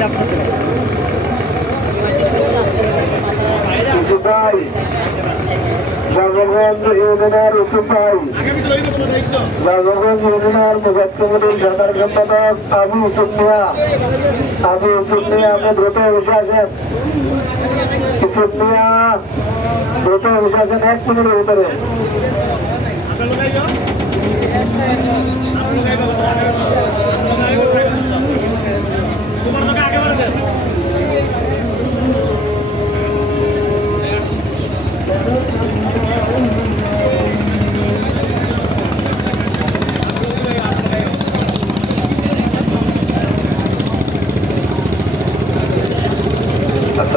যাত্রা ছিল ভাই জাগরগঞ্জ ইউনিয়নের ইউসুফ ভাই জাগরগঞ্জ ইউনিয়নের মুজাফরপুরের সাধারণ সম্পাদক আবু ইউসুফ মিয়া আবু ইউসুফ মিয়া আপনি ভিতরে।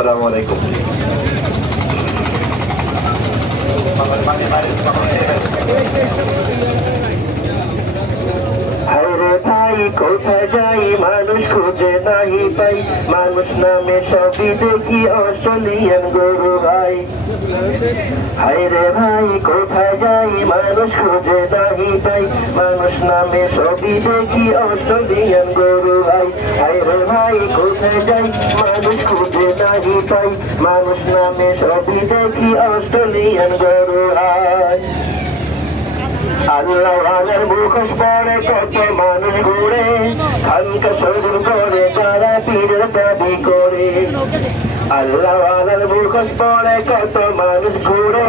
আসসালামু আলাইকুম। কোথায় যাই মানুষ খুঁজে নাই পাই। মানুষ নামে সবই দেখি অস্ট্রেলিয়ান গরু ভাই। হায়রে ভাই, কোথায় যাই? মানুষ খুঁজে নাই পাই। মানুষ নামে সবই দেখি অস্ট্রেলিয়ান গরু ভাই। হায়রে ভাই, কোথায় যাই? মানুষ খুঁজে নাই পাই। মানুষ নামে সবই দেখি অস্ট্রেলিয়ান গরু ভাই। আল্লাহ আলার মুখোশ পরে কত মানুষ ঘুরে, হালকা সজুর করে যারা পীরের দাবি করে। আল্লাহ আলার মুখোশ পরে কত মানুষ ঘুরে